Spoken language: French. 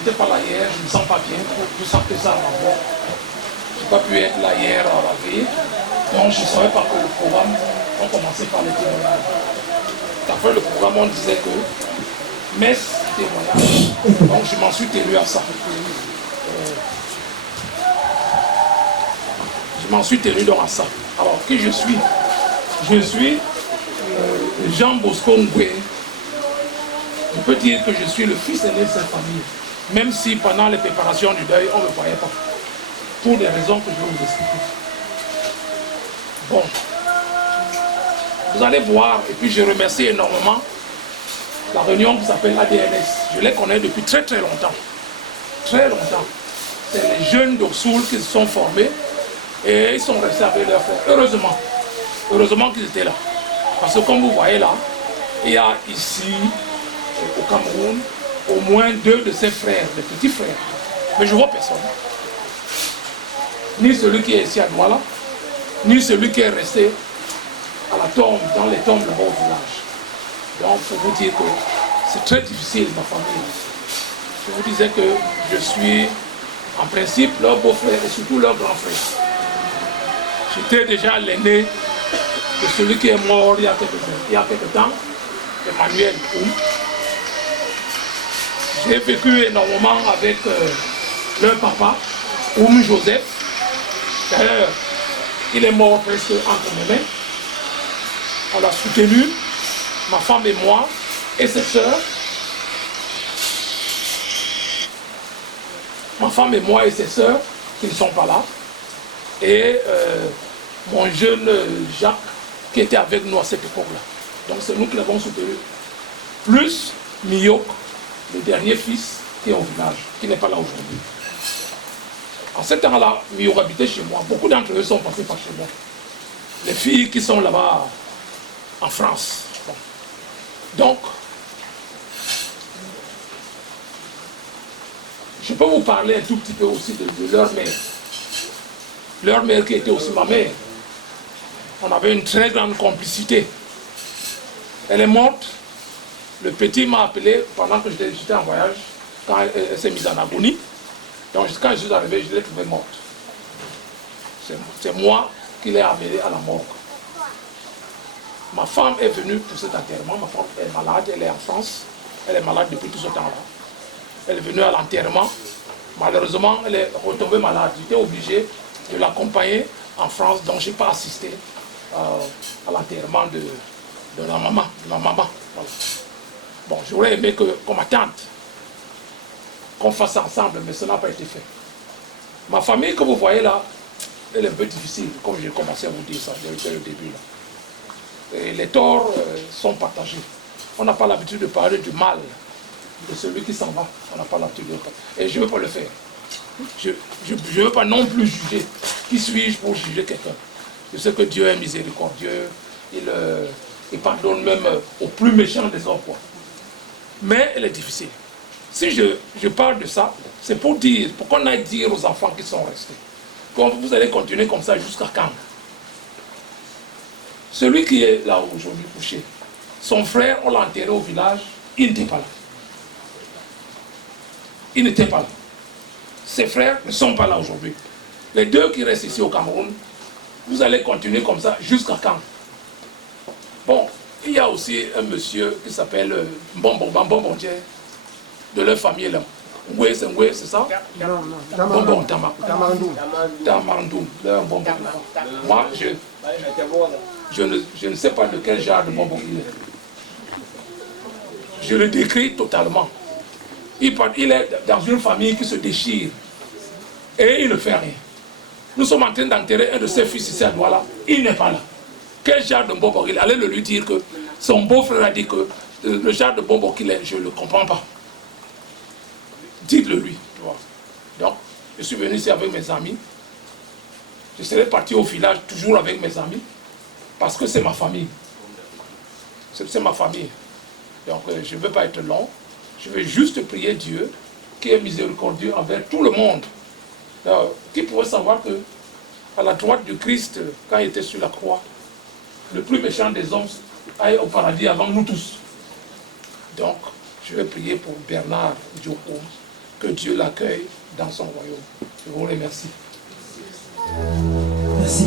n'étais pas là hier, je ne me sens pas bien, tout ça que ça m'envoie. Je n'ai pas pu être là hier à la veille, donc je ne savais pas que le programme, on commençait par les témoignages. Après le programme, on disait que messe, témoignage. Donc je m'en suis tenu à ça. Je m'en suis tenu donc à ça. Alors, qui je suis? Je suis Jean Bosco Ngwe. Je peux dire que je suis le fils aîné de cette famille. Même si pendant les préparations du deuil, on ne me voyait pas. Pour des raisons que je vais vous expliquer. Bon. Vous allez voir, et puis je remercie énormément la réunion qui s'appelle ADNS. Je les connais depuis très très longtemps. Très longtemps. C'est les jeunes d'Orsoul qui se sont formés et ils sont restés avec leurs frères. Heureusement. Heureusement qu'ils étaient là. Parce que comme vous voyez là, il y a ici, au Cameroun, au moins 2 de ses frères, des petits frères. Mais je ne vois personne. Ni celui qui est ici à Douala, ni celui qui est resté à la tombe, dans les tombes là-bas au village. Donc, il faut vous dire que c'est très difficile, ma famille. Je vous disais que je suis, en principe, leur beau-frère et surtout leur grand frère. J'étais déjà l'aîné de celui qui est mort il y a quelque temps, Emmanuel Oum. J'ai vécu énormément avec leur papa, Oum Joseph. D'ailleurs, il est mort presque entre mes mains. On l'a soutenu, ma femme et moi, et ses sœurs. Ma femme et moi et ses sœurs, qui ne sont pas là. Et mon jeune Jacques, qui était avec nous à cette époque-là. Donc c'est nous qui l'avons soutenu. Plus Miyok, le dernier fils, qui est au village, qui n'est pas là aujourd'hui. En ce temps-là, Miyok habitait chez moi. Beaucoup d'entre eux sont passés par chez moi. Les filles qui sont là-bas en France. Bon. Donc, je peux vous parler un tout petit peu aussi de leur mère. Leur mère qui était aussi ma mère. On avait une très grande complicité. Elle est morte. Le petit m'a appelé pendant que j'étais en voyage, quand elle s'est mise en agonie. Donc quand je suis arrivé, je l'ai trouvée morte. C'est moi qui l'ai amenée à la morgue. Ma femme est venue pour cet enterrement. Ma femme est malade, elle est en France. Elle est malade depuis tout ce temps-là. Elle est venue à l'enterrement. Malheureusement, elle est retombée malade. J'étais obligé de l'accompagner en France, donc je n'ai pas assisté à l'enterrement de la maman. Voilà. Bon, j'aurais aimé que, comme ma tante, qu'on fasse ça ensemble, mais ça n'a pas été fait. Ma famille que vous voyez là, elle est un peu difficile, comme j'ai commencé à vous dire ça dès le début. Là. Et les torts sont partagés. On n'a pas l'habitude de parler du mal de celui qui s'en va. On n'a pas l'habitude de le faire. Et je ne veux pas le faire. Je ne veux pas non plus juger. Qui suis-je pour juger quelqu'un? Je sais que Dieu est miséricordieux. Il pardonne même aux plus méchants des hommes. Quoi. Mais elle est difficile. Si je parle de ça, c'est pour qu'on aille dire aux enfants qui sont restés. Vous allez continuer comme ça jusqu'à quand? Celui qui est là aujourd'hui couché, son frère, on l'a enterré au village, il n'était pas là. Il n'était pas là. Ses frères ne sont pas là aujourd'hui. Les 2 qui restent ici au Cameroun, vous allez continuer comme ça jusqu'à quand? Bon, il y a aussi un monsieur qui s'appelle Mbombo de leur famille là. Ngwe, c'est ça? Non. Bonbon Tamandoum. Moi, je ne sais pas de quel genre de bonbon il est. Je le décris totalement. Il est dans une famille qui se déchire. Et il ne fait rien. Nous sommes en train d'enterrer un de ses fils ici à Douala. Il n'est pas là. Quel genre de bonbon il est? Allez le lui dire que son beau-frère a dit que le genre de bonbon qu'il est, je ne le comprends pas. Dites-le lui. Donc, je suis venu ici avec mes amis. Je serai parti au village toujours avec mes amis. Parce que c'est ma famille. C'est ma famille. Donc, je ne veux pas être long. Je veux juste prier Dieu, qui est miséricordieux envers tout le monde. Alors, qui pourrait savoir que, à la droite du Christ, quand il était sur la croix, le plus méchant des hommes aille au paradis avant nous tous. Donc, je vais prier pour Bernard Dioko, Que Dieu l'accueille dans son royaume. Je vous remercie.